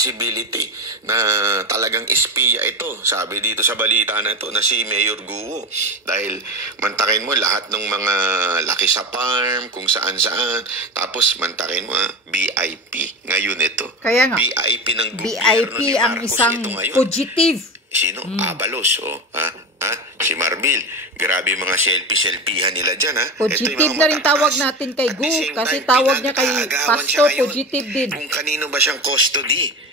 possibility na talagang espiya ito. Sabi dito sa balita na ito na si Mayor Guo. Dahil mantakin mo lahat ng mga laki sa farm, kung saan-saan. Tapos mantakin mo BIP. Ngayon ito. Kaya nga, BIP ng gobyerno BIP ni ang Marcos isang ito ngayon. fugitive. Sino? Abalos. Si Marbil. Grabe mga selfie-selfiehan nila dyan. Fugitive na rin tawag natin kay Gu. Kasi tawag niya kay Pastor, fugitive din. Kung kanino ba siyang custody?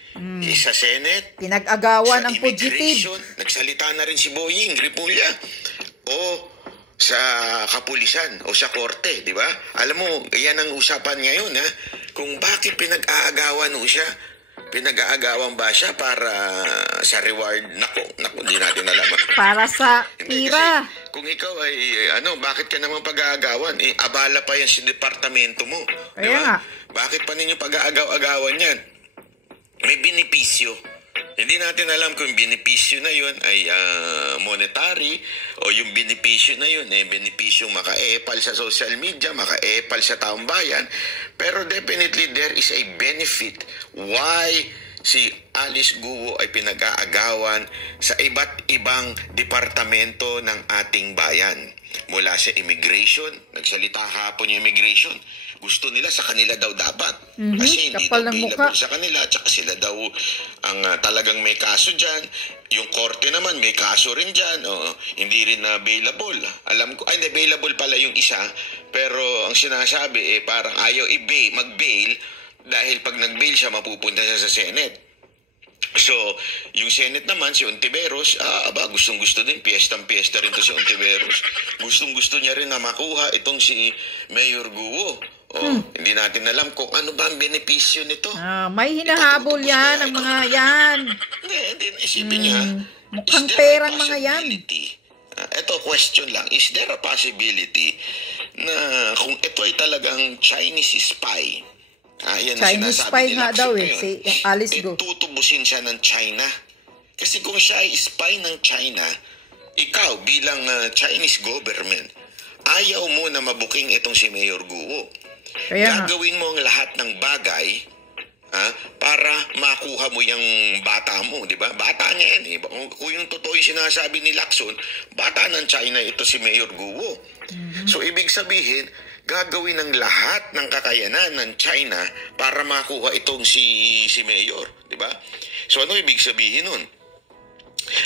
Sa Senate, Pinag-agawan ang sa fugitive. immigration, nagsalita na rin si Boying Rimulya, o sa kapulisan o sa korte, di ba? Alam mo, yan ang usapan ngayon, kung bakit pinag-aagawan mo siya. Pinag-aagawan ba siya para sa reward? Naku, hindi natin alam. Para sa Hindi, pira. kasi kung ikaw ay, bakit ka naman pag-aagawan? Abala pa yan sa departamento mo. Di Kaya ba? nga. Bakit pa ninyo pag-aagaw-agawan yan? May benepisyo. Hindi natin alam kung benepisyo na yun ay monetary o yung benepisyo na yun ay benepisyo maka-epal sa social media, maka-epal sa taong bayan. Pero definitely there is a benefit why si Alice Guo ay pinag-aagawan sa iba't ibang departamento ng ating bayan. Mula sa immigration, nagsalita hapon yung immigration. Gusto nila sa kanila daw dapat. Kasi hindi daw available sa kanila. Tsaka sila daw ang talagang may kaso dyan. Yung korte naman may kaso rin dyan. Hindi rin available. Alam ko, hindi available pala yung isa. Pero ang sinasabi parang ayaw mag-bail dahil pag nag-bail siya mapupunta siya sa Senate. So, yung Senate naman, si Ontiveros, gustong-gusto din, piyestang-piyesta rin to si Ontiveros. Gustong-gusto niya rin na makuha itong si Mayor Guo. Hindi natin alam kung ano ba ang benepisyo nito. May hinahabol yan, ang mga yan. Hindi, isipin niya. Mukhang perang mga yan. Ito, question lang. Is there a possibility na kung ito ay talagang Chinese spy, Chinese spy nga daw si Alice Guo. Tutubusin siya ng China. Kasi kung siya ay spy ng China, ikaw bilang Chinese government, ayaw mo na mabuking itong si Mayor Guo. Gagawin mo ang lahat ng bagay para makuha mo yung bata mo, di ba? Bata niya yan. Kung yung totoo yung sinasabi ni Lacson, bata ng China ito si Mayor Guo. So, ibig sabihin, gagawin ng lahat ng kakayanan ng China para makuha itong si Mayor, di ba? So ano ibig sabihin nun?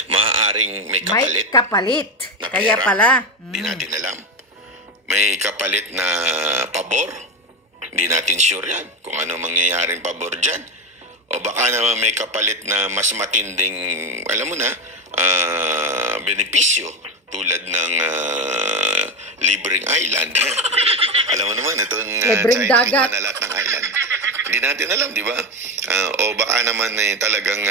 Maaaring may kapalit. May kapalit. Na pera. Kaya pala. Hindi natin alam. May kapalit na pabor. Hindi natin sure yan kung ano mangyayaring pabor dyan. O baka naman may kapalit na mas matinding, alam mo na, benepisyo tulad ng libreng island. Alam mo naman, itong libreng dagat na lahat ng island. Hindi natin alam, di ba? O baka naman talagang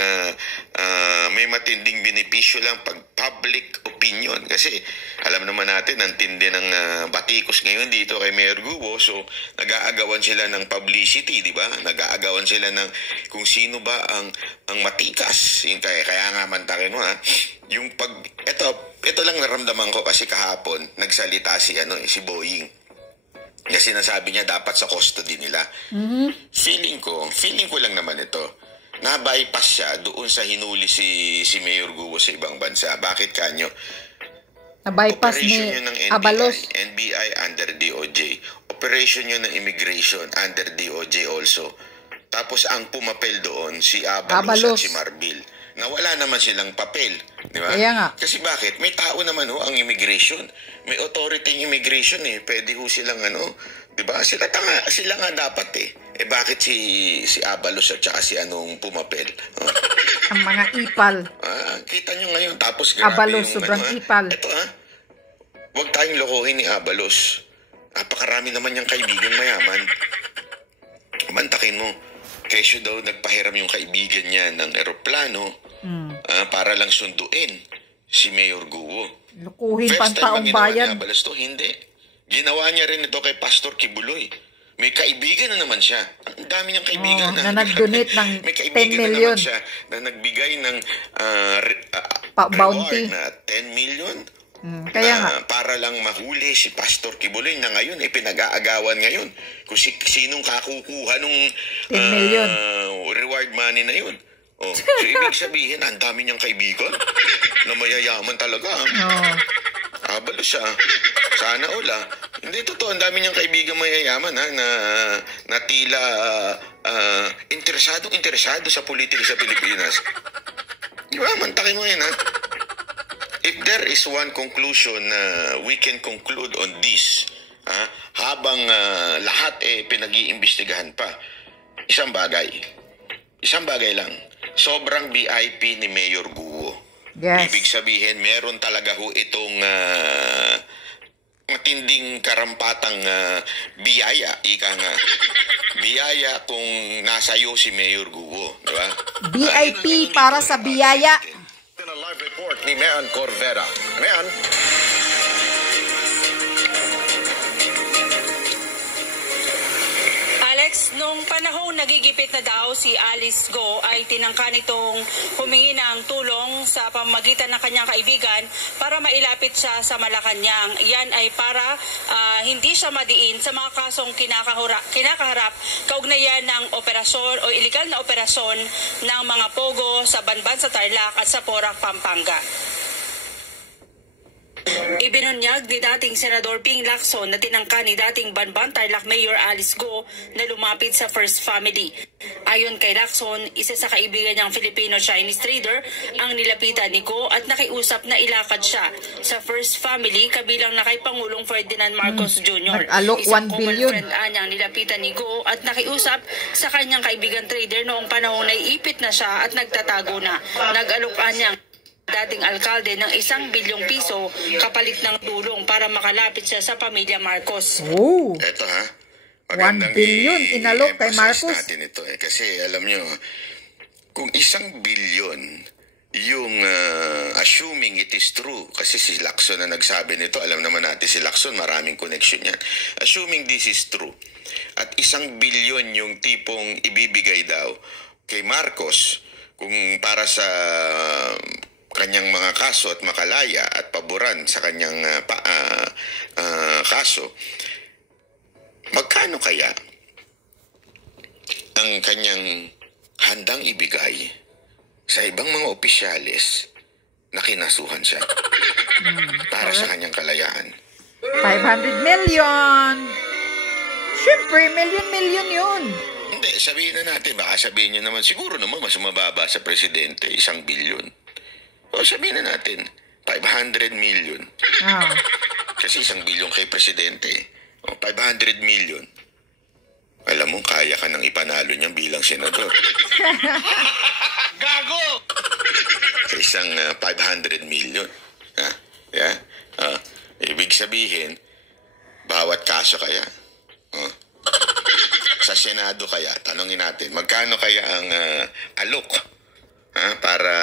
may matinding benepisyo lang pag public opinion. Kasi alam naman natin, ang tindi ng batikos ngayon dito kay Mayor Guo. So, nag-aagawan sila ng publicity, di ba? Nag-aagawan sila ng kung sino ba ang matikas. Kaya nga mantakin mo, yung ito lang naramdaman ko kasi kahapon, nagsalita si Boying. Kasi sinasabi niya dapat sa custody nila. Feeling ko lang naman ito. Na-bypass siya doon sa hinuli si Mayor Guo sa ibang bansa. Bakit kanyo? Na-bypass ni Abalos. NBI under DOJ. Operation yun ng immigration under DOJ also. Tapos ang pumapel doon si Abalos at si Marbil. Nawala naman silang papel, di ba? Kaya nga. Kasi bakit? May tao naman ang immigration. May authority ng immigration Pwede silang di ba? Sila nga dapat bakit si Abalos at saka si pumapel? Ang mga ipal. Kita nyo ngayon. Tapos grabe Abalos, sobrang ipal. Ito huwag tayong lokohin ni Abalos. Napakarami naman niyang kaibigan mayaman. Mantakin mo. Kesyo daw nagpahiram yung kaibigan niya ng eroplano para lang sunduin si Mayor Guo. Lukuhin pantaong bayan. Abalos to, hindi. Ginawa niya rin ito kay Pastor Kibuloy. May kaibigan na naman siya. Ang dami niyang kaibigan na nag-donate ng may 10 million. Na siya na nagbigay ng bounty na 10 million Kaya nga. Para lang mahuli si Pastor Kibuloy na ngayon pinag-aagawan ngayon kung sinong kakukuha nung 10 million reward money na yun. So ibig sabihin, ang dami niyang kaibigan na mayayaman talaga. Abalo siya. Sana hindi totoo, ang dami niyang kaibigan mayayaman na tila interesado sa politika sa Pilipinas. Di ba? Mantakin mo yan, ha? If there is one conclusion na we can conclude on this, habang lahat pinag-iimbestigahan pa, isang bagay lang, sobrang VIP ni Mayor Guo. Yes. Ibig sabihin, meron talaga itong matinding karampatang biyaya, biyaya kung nasayo si Mayor Guo, di ba? VIP para sa biyaya. A live report ni Mean Corvera. Mean. Alex, nung panahong nagigipit na daw si Alice Go ay tinangka nitong humingi ng tulong sa pamamagitan ng kanyang kaibigan para mailapit siya sa Malacanang. Yan ay para hindi siya madiin sa mga kasong kinakaharap kaugnayan ng operasyon o iligal na operasyon ng mga pogo sa Banban sa Tarlac at sa Porac, Pampanga. Ibinunyag ni dating Senador Ping Lacson na tinangka ni dating Banban Tarlac Mayor Alice Go na lumapit sa First Family. Ayon kay Lacson, isa sa kaibigan niyang Filipino-Chinese trader ang nilapitan ni Go at nakiusap na ilakad siya sa First Family kabilang na kay Pangulong Ferdinand Marcos Jr. Nag-alok 1 billion. Isang common friend niyang nilapitan ni Go at nakiusap sa kanyang kaibigan trader noong panahon na iipit na siya at nagtatago na. Nag-alok niyang dating alkalde ng 1 bilyong piso kapalit ng tulong para makalapit siya sa pamilya Marcos. Eto, 1 billion inalok kay Marcos. Natin ito, kasi alam nyo, kung 1 billion yung assuming it is true, kasi si Lacson na nagsabi nito, alam naman natin si Lacson, maraming connection yan. Assuming this is true, at 1 billion yung tipong ibibigay daw kay Marcos, kung para sa kanyang mga kaso at makalaya at paboran sa kanyang kaso, magkano kaya ang kanyang handang ibigay sa ibang mga opisyales na kinasuhan siya para sa kanyang kalayaan? 500 million. Siyempre, million yun. Hindi, sabihin na natin, baka sabihin nyo naman, siguro naman mas mababa sa presidente, 1 billion. O sabihin na natin, 500 million. Kasi 1 billion kay presidente. O 500 million. Alam mo, kaya ka nang ipanalo niyan bilang senador. Gago! Isang 500 million. Yeah? Ibig sabihin, bawat kaso kaya. Sa Senado kaya, tanongin natin, magkano kaya ang alok? Para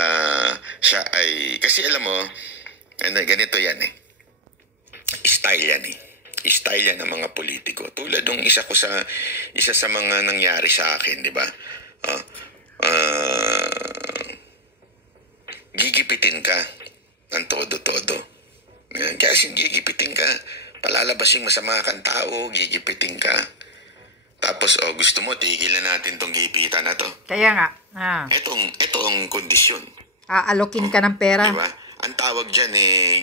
siya ay, kasi alam mo, ganito yan style yan style yan ng mga politiko, tulad ng isa sa mga nangyari sa akin, di ba? Gigipitin ka ng todo-todo, kasi gigipitin ka, palalabasin masama kang tao, gigipitin ka. Tapos, gusto mo, tigilan natin tong gipitan na to. Kaya nga. Ito ang kondisyon. Alokin ka ng pera. Diba? Ang tawag dyan,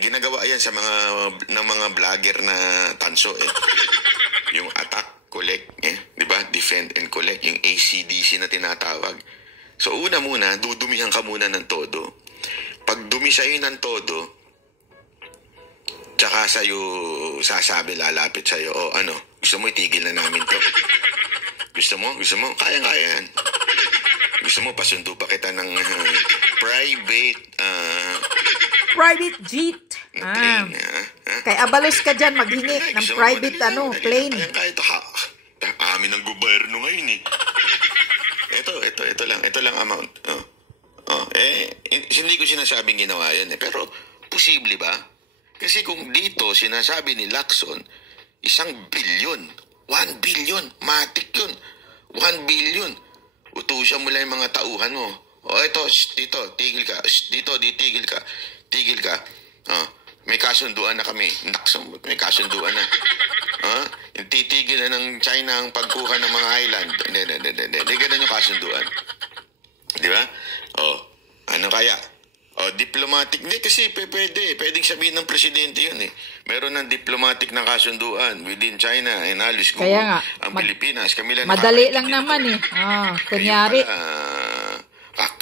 ginagawa yan sa ng mga vlogger na tanso, Yung attack, collect, diba? Defend and collect. Yung ACDC na tinatawag. So, una muna, dudumihan ka muna ng todo. Pag dumi sa'yo ng todo, tsaka sa'yo sasabi, lalapit sa'yo, gusto mo itigil na namin to. Gusto mo? Kaya yan. Gusto mo, pasundo pa kita ng private jet. Plane, Kay abalos ka dyan, maghingi ng private plane. Kaya ito, amin ng gobyerno ngayon Ito lang amount. Hindi ko sinasabing ginawa yan pero posible ba? Kasi kung dito sinasabi ni Lacson, 1 billion, 1 billion, matik yun, 1 billion. Utusan mo lang yung mga tauhan mo. Ito, dito, tigil ka. Dito, tigil ka. May kasunduan na kami. Nakso, may kasunduan na. Yung titigil na ng China ang pagkuha ng mga island. Hindi ganun yung kasunduan. Di ba? Ano kaya? Diplomatic. Hindi kasi pwede. Pwedeng sabihin ng presidente yun eh. Meron ng diplomatic na kasunduan within China and Alice Go. Kaya nga. Ang Pilipinas. Kami lang Madali lang naman eh. Kunyari.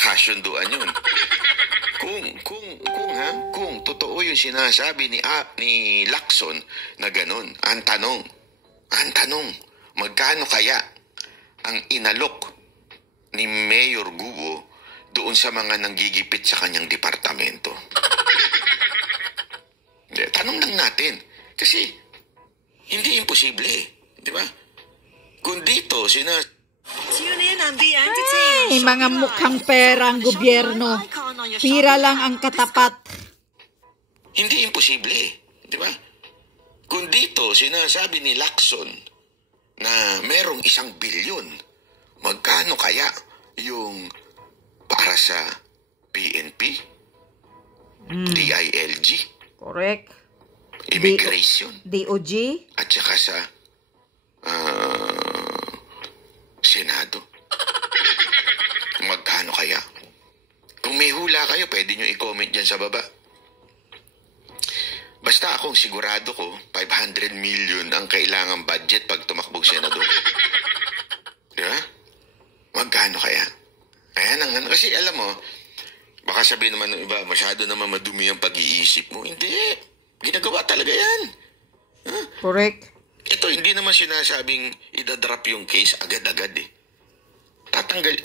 Kasunduan yun. Kung totoo yung sinasabi ni Lacson na ganun, ang tanong, magkano kaya ang inalok ni Mayor Guo doon sa mga nanggigipit sa kanyang departamento? Tanong lang natin. Kasi hindi imposible, di ba? Kung dito Ay, mga mukhang pera ang gobyerno. Pira lang ang katapat. Hindi imposible, di ba? Kung dito sinasabi ni Lacson na merong 1 bilyon, magkano kaya yung para sa PNP, DILG, Correct. Immigration, DOG, at saka sa Senado? Magkano kaya? Kung may hula kayo, pwede nyo i-comment dyan sa baba. Basta akong sigurado ko, 500 million ang kailangang budget pag tumakbong senador. Di ba? Magkano kaya? Kasi alam mo, baka sabihin naman ng iba, masyado naman madumi ang pag-iisip mo. Hindi. Ginagawa talaga yan. correct. Ito, hindi naman sinasabing idadrop yung case agad-agad eh.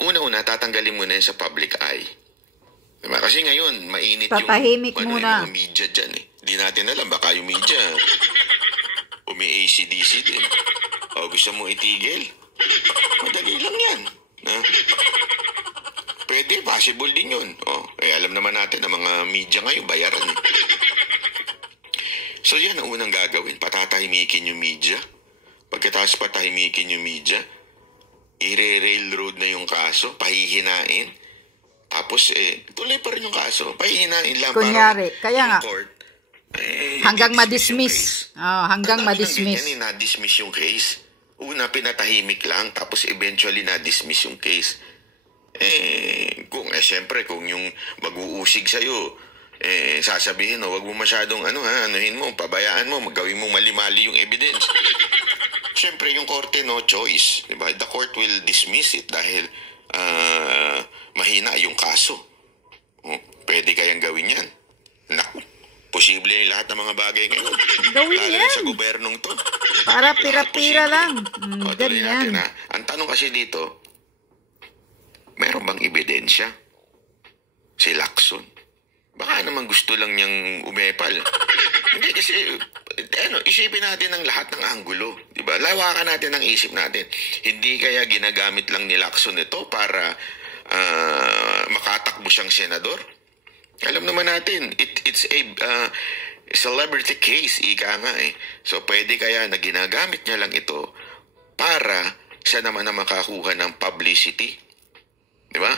Una-una, tatanggalin mo na yan sa public eye. Diba? Kasi ngayon, mainit Tatahimik yung muna. mga media dyan eh. Hindi natin alam, baka yung media umi-ACDC din. Gusto mo itigil? Madali lang yan. Pwede, possible din yun. Alam naman natin na mga media ngayon, bayaran eh. So yan ang unang gagawin, patatahimikin yung media. Pagkatapos patahimikin yung media, i-railroad na yung kaso, pahihinain. Tapos tuloy pa rin yung kaso, pahihinain lang. Kunyari, para kaya nga, court, hanggang ma-dismiss. Hanggang ma-dismiss. Ganyan, na-dismiss yung case. Una, pinatahimik lang, tapos eventually na-dismiss yung case. Siyempre, kung yung mag-uusig sa'yo, sasabihin, wag mo masyadong anuhin mo, pabayaan mo, gawin mo mali-mali yung evidence. Siyempre, yung korte, no choice. Diba? The court will dismiss it dahil mahina yung kaso. Pwede kayang gawin yan. Naku, posible yung lahat ng mga bagay ngayon. Gawin lalo yan. sa gobyernong to. Para pira-pira lang. Tuloy natin, Ganyan. Ang tanong kasi dito, meron bang ebidensya? Si Lacson. Baka naman gusto lang niyang umepal. Hindi kasi, isipin natin ang lahat ng anggulo. Diba? Lawakan natin ang isip natin. Hindi kaya ginagamit lang ni Lacson ito para makatakbo siyang senador? Alam naman natin, it's a celebrity case, ika nga eh. So pwede kaya na ginagamit niya lang ito para siya naman na makakuha ng publicity. Diba?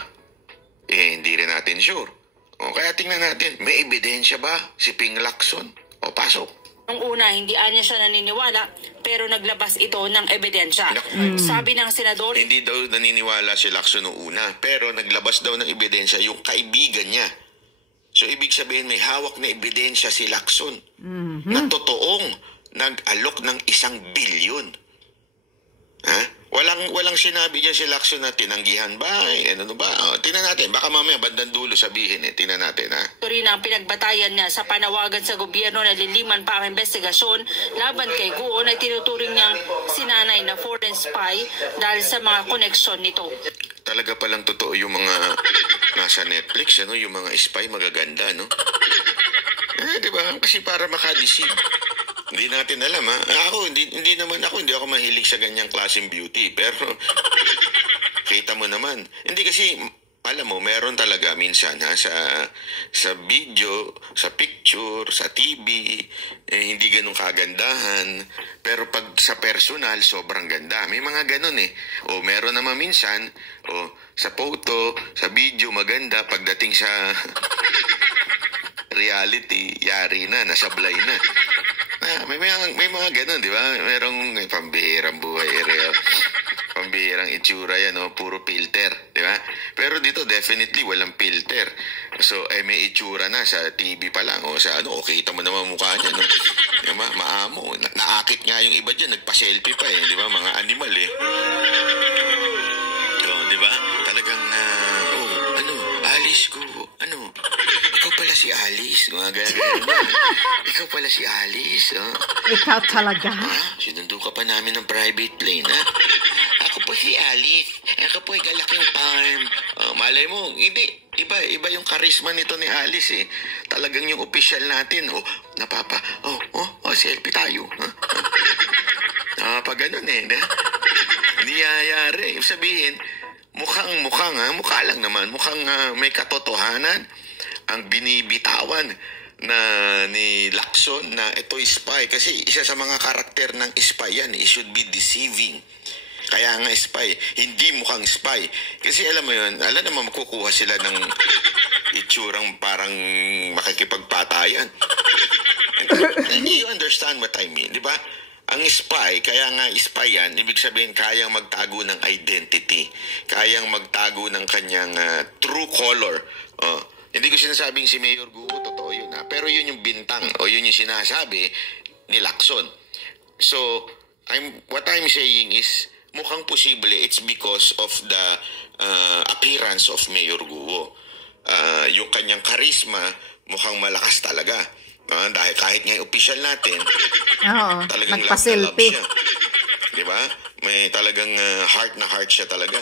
Hindi rin natin sure. Kaya tingnan natin, may ebidensya ba si Ping Lacson? Pasok. Nung una, hindi anya siya naniniwala, pero naglabas ito ng ebidensya. Sabi ng senador, Hindi daw naniniwala si Lacson noong una, pero naglabas daw ng ebidensya yung kaibigan niya. So, ibig sabihin, may hawak na ebidensya si Lacson na totoong nag-alok ng 1 bilyon. Walang sinabi dyan si Lacson na tinanggihan ba? Ano ba? Tingnan natin. Baka mamaya bandang dulo sabihin Tingnan natin, rin ang pinagbatayan niya sa panawagan sa gobyerno na liliman pa ang investigasyon laban kay Guo na tinuturing niyang sinanay na foreign spy dahil sa mga koneksyon nito. Talaga palang totoo yung mga nasa Netflix, yung mga spy magaganda, no? Diba? Kasi para makadeceive. Hindi natin alam, hindi ako mahilig sa ganyang klaseng beauty. Pero, kita mo naman. Hindi kasi, alam mo, meron talaga minsan sa video, sa picture, sa TV, hindi ganun kagandahan. Pero pag sa personal, sobrang ganda. May mga ganun meron naman minsan, sa photo, sa video, maganda. Pagdating sa reality, yari na, nasablay na. May mga ganun, di ba? Merong pambihirang buhay, pambihirang itsura yan, no? Puro filter, di ba? Pero dito, definitely, walang filter. So, may itsura na sa TV pa lang, o sa ano, kita mo naman mukha niya, no? Di ba? Maamo. Naakit nga yung iba dyan, nagpa-selfie pa di ba? Mga animal, di ba? Talagang, Alice ko, ikaw pala si Alice. Mga ganyan. Ikaw pala si Alice. Ikaw talaga? Sinundo ka pa namin ng private plane, ha? Ako po si Alice. Ako po ay galaking farm. Malay mo, hindi. Iba yung karisma nito ni Alice, Talagang yung official natin. Selfie tayo. Pag ganun, niyayari. Ibig sabihin, mukha lang naman. Mukhang may katotohanan ang binibitawan ni Lacson na ito'y spy. Kasi isa sa mga karakter ng spy yan, it should be deceiving. Kaya nga spy, hindi mukhang spy. Kasi alam mo yun, alam naman makukuha sila ng itsurang parang makikipagpatayan. You understand what I mean, di ba? Ang spy, kaya nga spy yan, ibig sabihin kayang magtago ng identity. Kayang magtago ng kanyang true color. Hindi ko sinasabing si Mayor Guo, totoo yun. Pero yun yung bintang, o yun yung sinasabi ni Lacson. So, what I'm saying is, mukhang posible, it's because of the appearance of Mayor Guo. Yung kanyang charisma, mukhang malakas talaga. Dahil kahit nga yung official natin, talagang love siya. Diba? May talagang heart na heart siya talaga.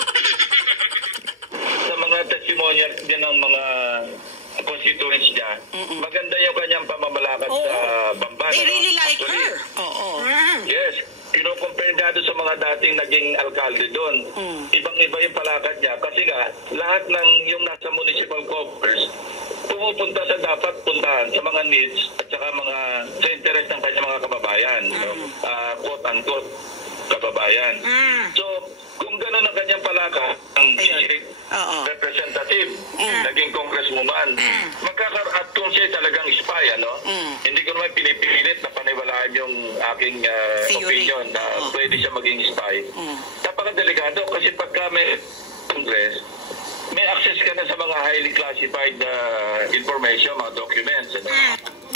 Sa mga testimonial din ng mga constituents niya, maganda yung kanyang pamamalakad sa Bamban. They really like her. Yes. Kino-compare nga doon sa mga dating naging alkalde doon. Ibang-iba yung palakad niya. Kasi nga, lahat ng yung nasa municipal coffers, pumupunta sa dapat puntahan sa mga needs at saka sa interest ng kanyang mga kababayan. Quote-unquote, kababayan. So, kung gano'n ang kanyang palakad, ang representative, naging congresswoman, at kung siya talagang spy, hindi ko naman pinipilit na paniwalaan yung aking opinion na pwede siya maging spy. Napakadelikado kasi pagka may Congress, may access ka na sa mga highly classified information, mga documents.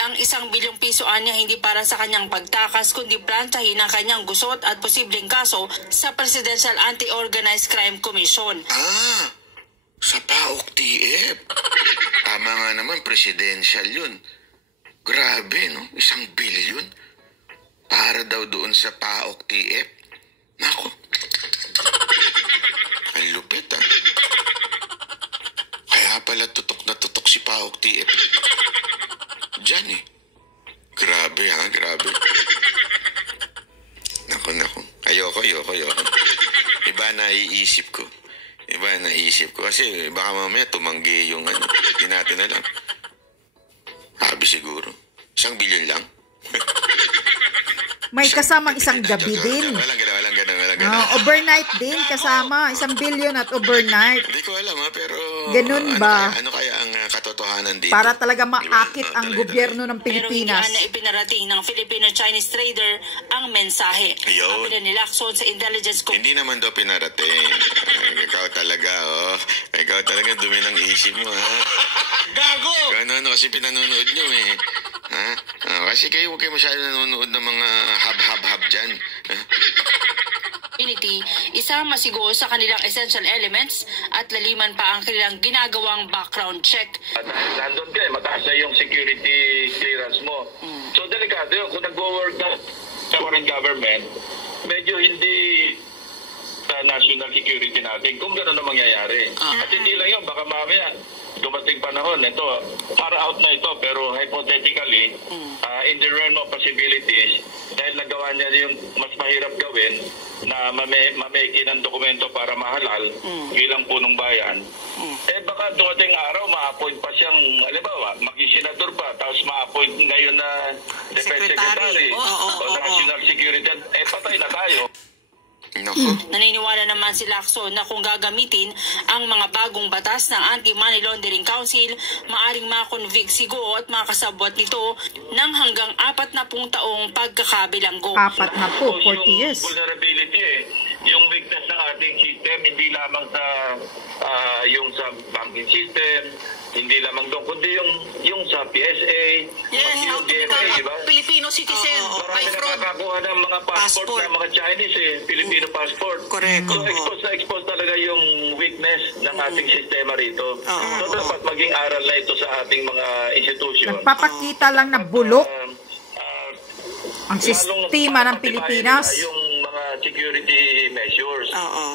Ang 1 bilyong piso niya hindi para sa kanyang pagtakas kundi plantsahin ang kanyang gusot at posibleng kaso sa Presidential Anti-Organized Crime Commission. Sa PAOK TF. Tama nga naman, presidential yun. Grabe, no? 1 bilyon. Para daw doon sa PAOK TF. Nako. Ang lupit, Kaya pala tutok na tutok si PAOK TF. Diyan, Grabe, grabe. Naku. Ayoko. Iba naiisip ko. Kasi baka mamaya tumanggi yung hindi natin alam. Sabi siguro. 1 bilyon lang. May kasamang 1 gabi din. Walang ganun. Overnight din kasama. 1 bilyon at overnight. Hindi ko alam pero... Ganun ba? Ano kaya ang katotohanan dito? Para talaga maakit ang gobyerno ng Pilipinas. Pero hindi na ipinarating ng Filipino-Chinese trader ang mensahe. Ayun. Sabi ni Lacson sa intelligence ko. Hindi naman daw pinarating. Ikaw talaga, Ikaw talaga dumi ng isip mo, Gago! Ano kasi pinanonood nyo, kasi huwag kayo masyado nanonood ng mga hab-hab-hab dyan. Isama siguro sa kanilang essential elements at laliman pa ang kanilang ginagawang background check. At nandun ka, mataas na yung security clearance mo. So delikado yun. Kung nag-work na sa foreign government, medyo hindi sa national security natin kung gano'n na mangyayari. At hindi lang yun, baka mamaya dumating panahon, ito, far out na ito, pero hypothetically, in the realm of possibilities, dahil nagawa niya yung mas mahirap gawin, na mameki ng dokumento para mahalal, bilang punong bayan, baka dumating araw, ma-appoint pa siyang, halimbawa, maging senador pa, tapos ma-appoint ngayon na Defense Secretary, o National Security, patay na tayo. Naniniwala naman si Lacson na kung gagamitin ang mga bagong batas ng Anti-Money Laundering Council, maaring makonvict si Go at mga kasabwat nito ng hanggang 40 taong pagkakabilanggo. 40 years. Yung vulnerability yung weakness ng ating system, hindi lamang sa yung sa banking system, hindi lamang doon, kundi yung sa PSA, yung DFA, di ba? Filipino citizen, by Marami fraud. nakakakuha ng mga passport ng mga Chinese Filipino passport. Correct. So expose talaga yung weakness ng ating sistema rito. So dapat maging aral na ito sa ating mga institusyon. Nagpapakita lang na bulok ang sistema ng Pilipinas. Yung mga security measures.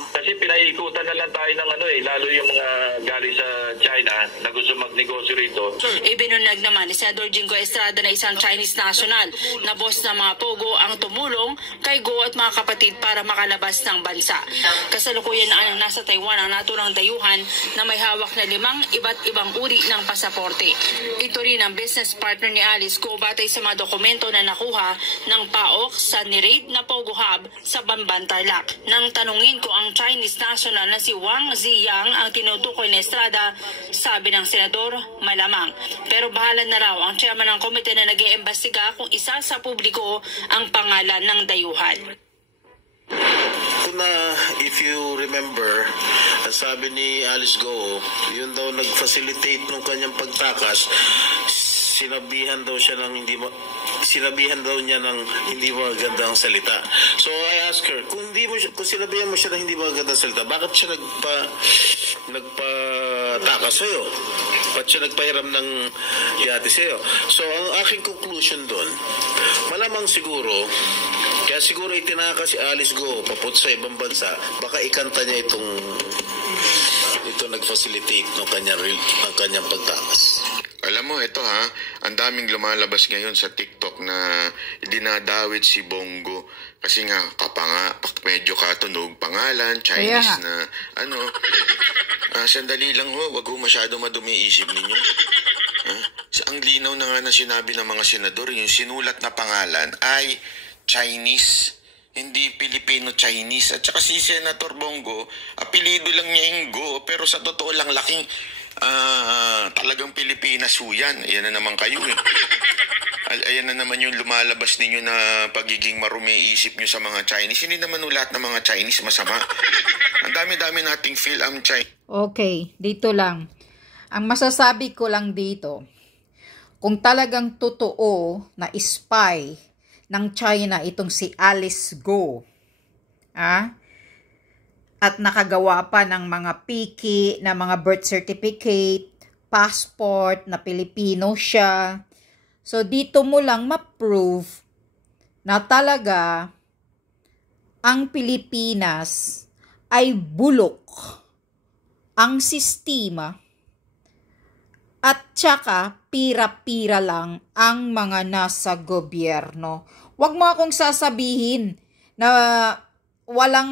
Kasi pinaikutan na lang tayo ng lalo yung mga galing sa China na gusto magnegosyo rito. Ibinunag naman ni Senador Jingo Estrada na isang Chinese national na boss ng mga Pogo ang tumulong kay Go at mga kapatid para makalabas ng bansa. Kasalukuyan na nasa Taiwan ang naturang dayuhan na may hawak na 5 iba't ibang uri ng pasaporte. Ito rin ang business partner ni Alice Go batay sa mga dokumento na nakuha ng PAOK sa niraid na Pogo Hub sa Bamban, Tarlac. Nang tanungin ko ang Chinese national na si Wang Ziyang ang tinutukoy ni Estrada, sabi ng senador, malamang. Pero bahala na raw ang chairman ng komite na nag-iimbestiga kung isa sa publiko ang pangalan ng dayuhan. Na if you remember, ang sabi ni Alice Go, yun daw nag-facilitate nung kanyang pagtakas, sinabihan daw niya ng hindi magandang salita. So I asked her, kung sinabihan mo siya ng hindi magandang salita, bakit siya nagpatakas sa'yo? Ba't siya nagpahiram ng yate sa'yo? So ang aking conclusion doon, malamang siguro, kaya siguro itinaka si Alice Go papunta sa ibang bansa, baka ikanta niya ito nag-facilitate ng kanyang pagtakas. Alam mo, ito ang daming lumalabas ngayon sa TikTok na dinadawit si Bongo kasi nga medyo katunog pangalan, Chinese na sandali lang wag masyado madumi isip ninyo. Ang linaw na nga na sinabi ng mga senador, yung sinulat na pangalan ay Chinese, hindi Filipino-Chinese. At saka si Senator Bongo, apelido lang niya yung Go, pero sa totoo lang laking talagang Pilipinas yan. Ayan na naman kayo Ayan na naman yung lumalabas ninyo na pagiging marumi isip nyo sa mga Chinese. Hindi naman lahat ng mga Chinese masama. Ang dami-dami nating Chinese. Okay, dito lang. Ang masasabi ko lang dito, kung talagang totoo na spy ng China itong si Alice Go, at nakagawa pa ng mga piki, na mga birth certificate, passport, na Pilipino siya. So, dito mo lang ma-prove na talaga ang Pilipinas ay bulok ang sistema at tsaka pira-pira lang ang mga nasa gobyerno. Huwag mo akong sasabihin na walang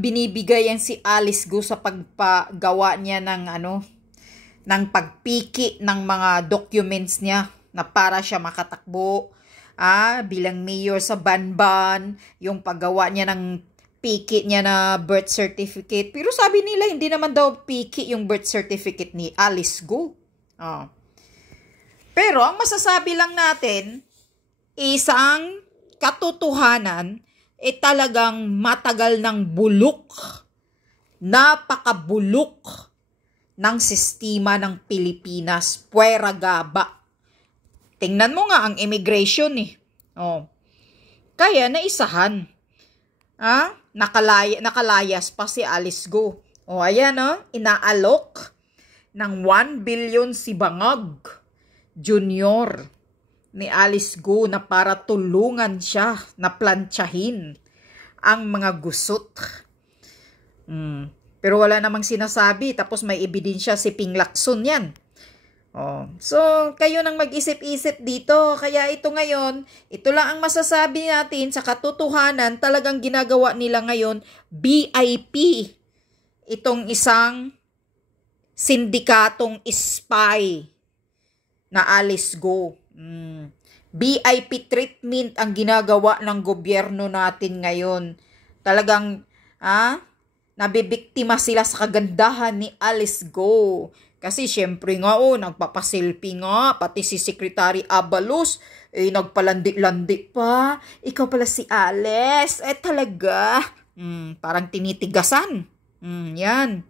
binibigay yan si Alice Go sa pagpagawa niya ng pagpiki ng mga documents niya na para siya makatakbo bilang mayor sa Banban, yung paggawa niya ng piki niya na birth certificate. Pero sabi nila hindi naman daw piki yung birth certificate ni Alice Go. Pero ang masasabi lang natin, isang katotohanan, talagang matagal ng bulok, napakabulok ng sistema ng Pilipinas, puwera gaba. Tingnan mo nga ang immigration Kaya naisahan. Nakalayas pa si Alice Go. Ayan inaalok ng 1 billion si Bangag Junior ni Alice Go na para tulungan siya na plantsahin ang mga gusot. Pero wala namang sinasabi, tapos may ebidensya si Ping Lacson yan. So, kayo nang mag-isip-isip dito. Kaya ito ngayon, ito lang ang masasabi natin sa katotohanan, talagang ginagawa nila ngayon, BIP. Itong isang sindikatong spy na Alice Go. BIP treatment ang ginagawa ng gobyerno natin ngayon. Talagang, nabibiktima sila sa kagandahan ni Alice Go. Kasi syempre nga, nagpapaselfie nga, pati si Secretary Abalos, nagpalandi-landi pa. Ikaw pala si Alice. Talaga. Parang tinitigasan. Yan.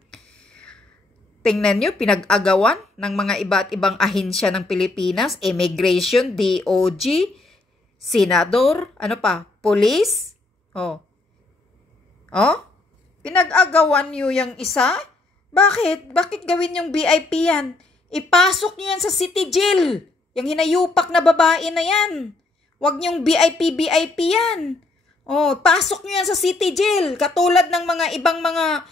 Tingnan nyo, pinag-agawan ng mga iba't ibang ahensya ng Pilipinas, Immigration, DOJ, Senador, Police. Pinag-agawan nyo yung isa? Bakit? Bakit gawin yung VIP yan? Ipasok nyo yan sa City Jail. Yung hinayupak na babae na yan. Huwag nyong VIP yan. Pasok nyo yan sa City Jail. Katulad ng mga ibang mga,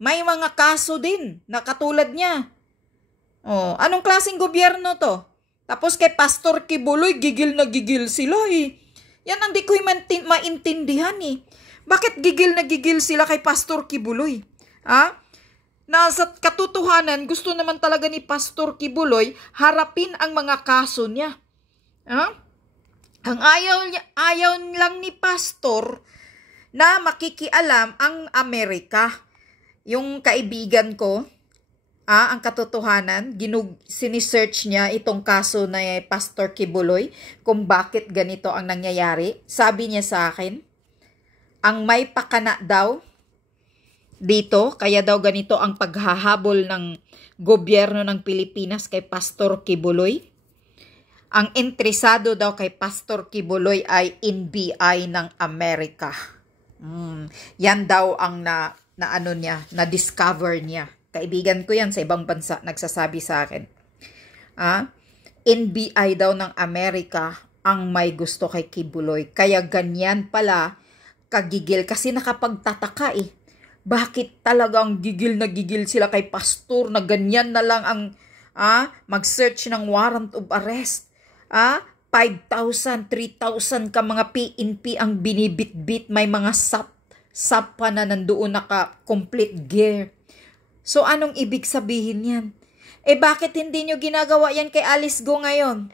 may mga kaso din na katulad niya. Anong klaseng gobyerno to? Tapos kay Pastor Kibuloy, gigil na gigil sila eh. Yan ang di ko maintindihan eh. Bakit gigil na gigil sila kay Pastor Kibuloy? Na sa katotohanan, gusto naman talaga ni Pastor Kibuloy harapin ang mga kaso niya. Ang ayaw lang ni Pastor na makikialam ang Amerika. Yung kaibigan ko, ang katotohanan, sinisearch niya itong kaso na Pastor Kibuloy kung bakit ganito ang nangyayari. Sabi niya sa akin, ang may pakana daw dito, kaya daw ganito ang paghahabol ng gobyerno ng Pilipinas kay Pastor Kibuloy. Ang interesado daw kay Pastor Kibuloy ay NBI ng Amerika. Yan daw ang na-discover niya. Kaibigan ko yan sa ibang bansa, nagsasabi sa akin. NBI daw ng Amerika ang may gusto kay Kibuloy. Kaya ganyan pala kagigil kasi nakapagtataka eh. Bakit talagang gigil na gigil sila kay Pastor na ganyan na lang ang mag-search ng warrant of arrest? 5,000, 3,000 ka mga PNP ang binibitbit, may mga sap pa na nandoon naka-complete gear. So anong ibig sabihin yan? Bakit hindi nyo ginagawa yan kay Alice Go ngayon?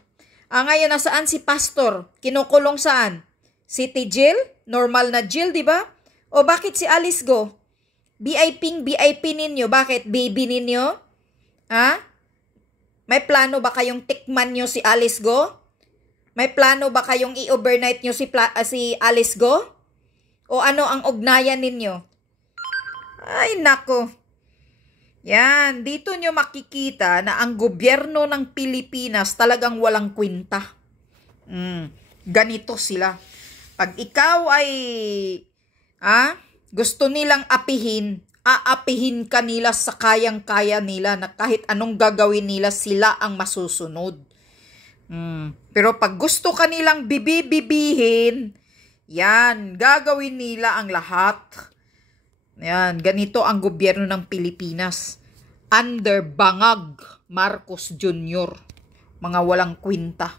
Ngayon nasaan si Pastor? Kinukulong saan? City Jail? Normal na jail, di ba? O bakit si Alice Go? VIP ninyo. Bakit? Baby ninyo? May plano ba kayong tikman nyo si Alice Go? May plano ba kayong i-overnight nyo si Alice Go? O ano ang ugnayan ninyo? Ay, nako. Yan, dito nyo makikita na ang gobyerno ng Pilipinas talagang walang kwenta. Ganito sila. Pag ikaw ay gusto nilang aapihin ka nila sa kayang-kaya nila na kahit anong gagawin nila, sila ang masusunod. Pero pag gusto ka nilang bibibihin, yan, gagawin nila ang lahat. Yan, ganito ang gobyerno ng Pilipinas. Under Bangag Marcos Jr. Mga walang kwenta.